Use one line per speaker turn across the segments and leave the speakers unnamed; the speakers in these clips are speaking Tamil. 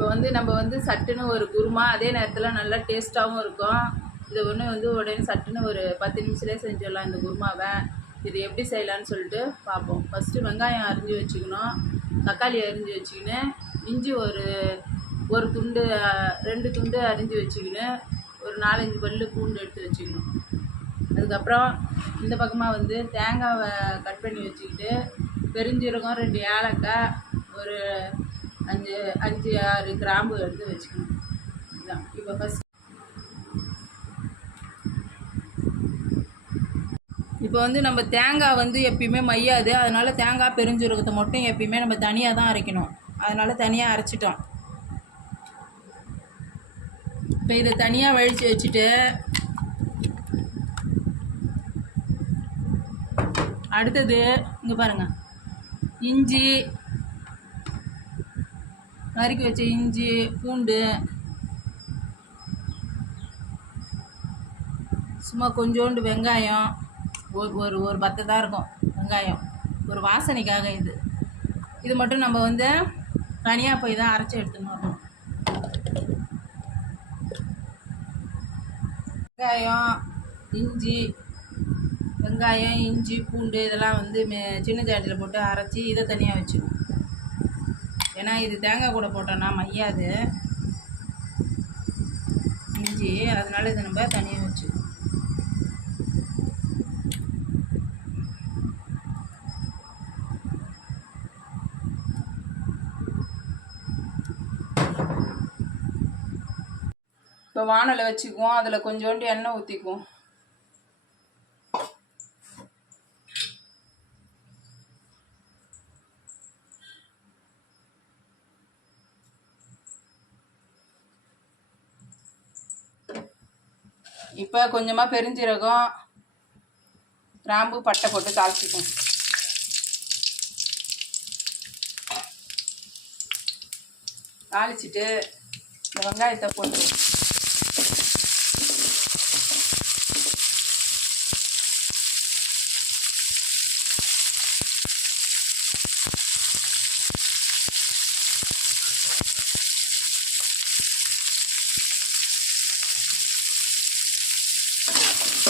இப்போ வந்து நம்ம வந்து சட்டுன்னு ஒரு குருமா அதே நேரத்தில் நல்லா டேஸ்ட்டாகவும் இருக்கும். இது ஒன்று வந்து உடனே சட்டுன்னு ஒரு பத்து நிமிஷத்துலேயே செஞ்சிடலாம் இந்த குருமாவை. இது எப்படி செய்யலான்னு சொல்லிட்டு பார்ப்போம் ஃபஸ்ட்டு வெங்காயம் அரிஞ்சு வச்சுக்கணும். தக்காளி அரிஞ்சு வச்சுக்கின்னு இஞ்சி ஒரு ஒரு துண்டு ரெண்டு துண்டு அரிஞ்சு வச்சுக்கின்னு ஒரு நாலஞ்சு பல்லு பூண்டு எடுத்து வச்சுக்கணும். அதுக்கப்புறம் இந்த பக்கமாக வந்து தேங்காவை கட் பண்ணி வச்சுக்கிட்டு பெருஞ்சீரகம் ரெண்டு ஏலக்காய் ஒரு அஞ்சு அஞ்சு ஆறு கிராம்பு எடுத்து வச்சுக்கணும். இதுதான் இப்போ ஃபஸ்ட் இப்போ வந்து நம்ம தேங்காய் வந்து எப்பயுமே மையாது அதனால் தேங்காய் பெருஞ்சுருக்கத்தை மட்டும் எப்பயுமே நம்ம தனியாக தான் அரைக்கணும். அதனால் தனியாக அரைச்சிட்டோம். இப்போ இதை தனியாக வழித்து வச்சுட்டு அடுத்தது இங்கே பாருங்கள் இஞ்சி நறுக்கி வச்ச இஞ்சி பூண்டு சும்மா கொஞ்சோண்டு வெங்காயம் ஒரு ஒரு ஒரு பத்து தான் இருக்கும் வெங்காயம். ஒரு வாசனைக்காக இது. இது மட்டும் நம்ம வந்து தனியாக போய் தான் அரைச்சி எடுத்துன்னு வரணும். வெங்காயம் இஞ்சி வெங்காயம் இஞ்சி பூண்டு இதெல்லாம் வந்து மே- சின்ன ஜாடியில் போட்டு அரைச்சி இதை தனியாக வச்சுக்கணும். ஏன்னா இது தேங்காய் கூட போட்டோன்னா மையாது இஞ்சி அதனால இதை நம்ம தனியாக வச்சு இப்போ வானலை வச்சுக்குவோம். அதில் கொஞ்சோண்டு எண்ணெய் ஊற்றிக்குவோம் இப்போ கொஞ்சமாக பெருஞ்சீரகம் கிராம்பு பட்டை போட்டு தாளிச்சிக்குவோம் தாளிச்சிட்டு இந்த வெங்காயத்தை போட்டு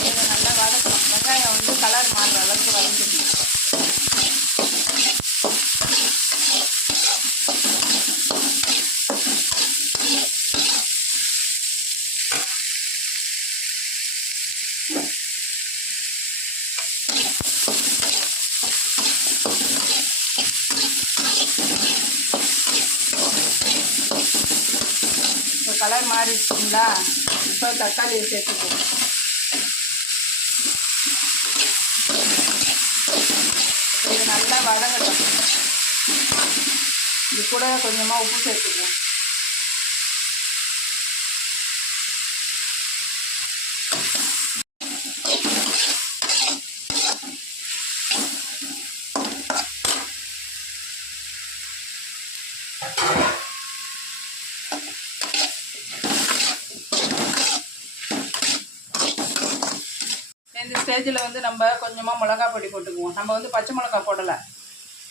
இதை நல்லா வதக்கணும் வெங்காயம் வந்து கலர் மாறுற அளவுக்கு வதக்கிக்கணும் இப்போ கலர் மாறிடுச்சுங்களா? இப்போ தக்காளியை சேர்த்துக்குவோம் இது நல்லா வதங்கட்டும். இது கூட கொஞ்சமாக உப்பு சேர்த்துக்குவோம் இந்த ஸ்டேஜில் வந்து நம்ம கொஞ்சமாக மிளகா பொடி போட்டுக்குவோம். நம்ம வந்து பச்சை மிளகா போடலை.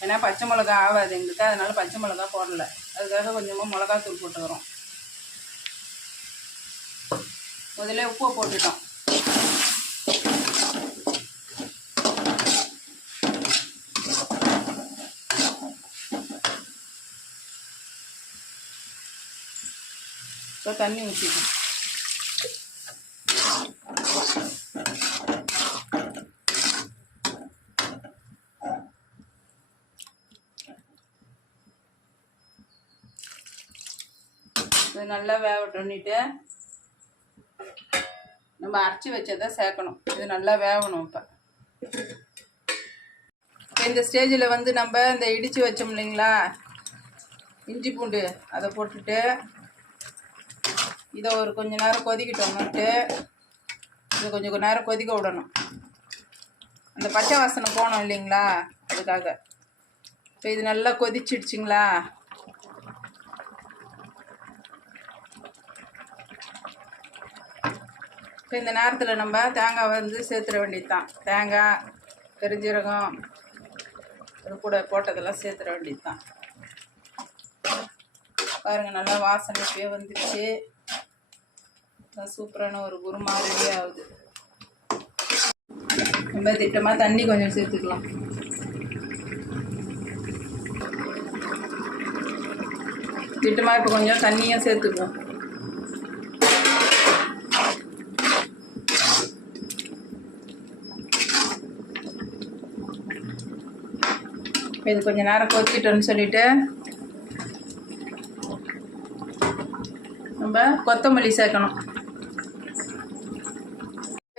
ஏன்னா பச்சை மிளகா ஆகாது எங்களுக்கு. அதனால் பச்சை மிளகா போடலை. அதுக்காக கொஞ்சமாக மிளகாத்தூள் போட்டுக்கிறோம். முதல்ல உப்பை போட்டுட்டோம். இப்போ தண்ணி ஊற்றிக்கணும் இது நல்லா வேகட்டோன்னிட்டு நம்ம அரைச்சி வச்சதை சேர்க்கணும். இது நல்லா வேகணும் இப்போ. இப்போ இந்த ஸ்டேஜில் வந்து நம்ம இந்த இடித்து வச்சோம் இல்லைங்களா? இஞ்சி பூண்டு அதை போட்டுட்டு இதை ஒரு கொஞ்ச நேரம் கொதிக்கிட்டோம்னுட்டு இதை கொஞ்சம் கொஞ்ச நேரம் கொதிக்க விடணும். அந்த பச்சை வாசனை போகணும் இல்லைங்களா? அதுக்காக. இப்போ இது நல்லா கொதிச்சிடுச்சிங்களா? இப்போ இந்த நேரத்தில் நம்ம தேங்காய் வந்து சேர்த்துட வேண்டியது தான் தேங்காய் பெருஞ்சீரகம் ஒரு கூட போட்டதெல்லாம் சேர்த்துட வேண்டியது தான் பாருங்கள் நல்லா வாசனை இப்பயே வந்துடுச்சு சூப்பரான ஒரு குருமா ரெடி ஆகுது. ரொம்ப திட்டமாக தண்ணி கொஞ்சம் சேர்த்துக்கலாம். திட்டமாக இப்போ கொஞ்சம் தண்ணியும் சேர்த்துக்குவோம். இது கொஞ்ச நேரம் கொத்திட்டோன்னு சொல்லிட்டு நம்ம கொத்தமல்லி சேர்க்கணும்.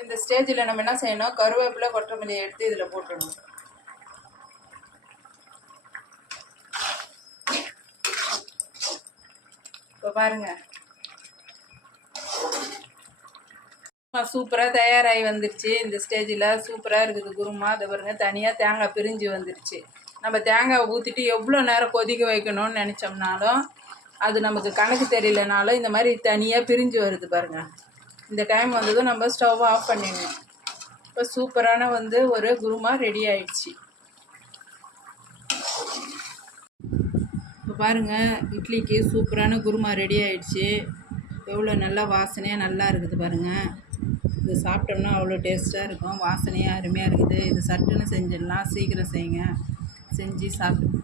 இந்த ஸ்டேஜில் நம்ம என்ன செய்யணும்? கருவேப்பிலை கொத்தமல்லியை எடுத்து இதில் போட்டுடணும். இப்போ பாருங்க. சூப்பராக தயாராகி வந்துருச்சு. இந்த ஸ்டேஜில் சூப்பராக இருக்குது குருமா. அதை பாருங்க தனியாக தேங்காய் பிரிஞ்சு வந்துருச்சு. நம்ம தேங்காய் ஊற்றிட்டு எவ்வளோ நேரம் கொதிக்க வைக்கணும்னு நினச்சோம்னாலும் அது நமக்கு கணக்கு தெரியலனாலும் இந்த மாதிரி தனியாக பிரிஞ்சு வருது பாருங்கள் இந்த டைம் வந்ததும் நம்ம ஸ்டவ் ஆஃப் பண்ணிடணும். இப்போ சூப்பரான வந்து ஒரு குருமா ரெடி ஆயிடுச்சு. இப்போ பாருங்கள் இட்லிக்கு சூப்பரான குருமா ரெடி ஆயிடுச்சு. எவ்வளோ நல்லா வாசனையாக நல்லா இருக்குது பாருங்கள் இது சாப்பிட்டோம்னா அவ்வளோ டேஸ்ட்டாக இருக்கும். வாசனையாக அருமையாக இருக்குது. இது சட்டுன்னு செஞ்சிடலாம். சீக்கிரம் செய்யுங்க. செஞ்சு சாப்பிட்டு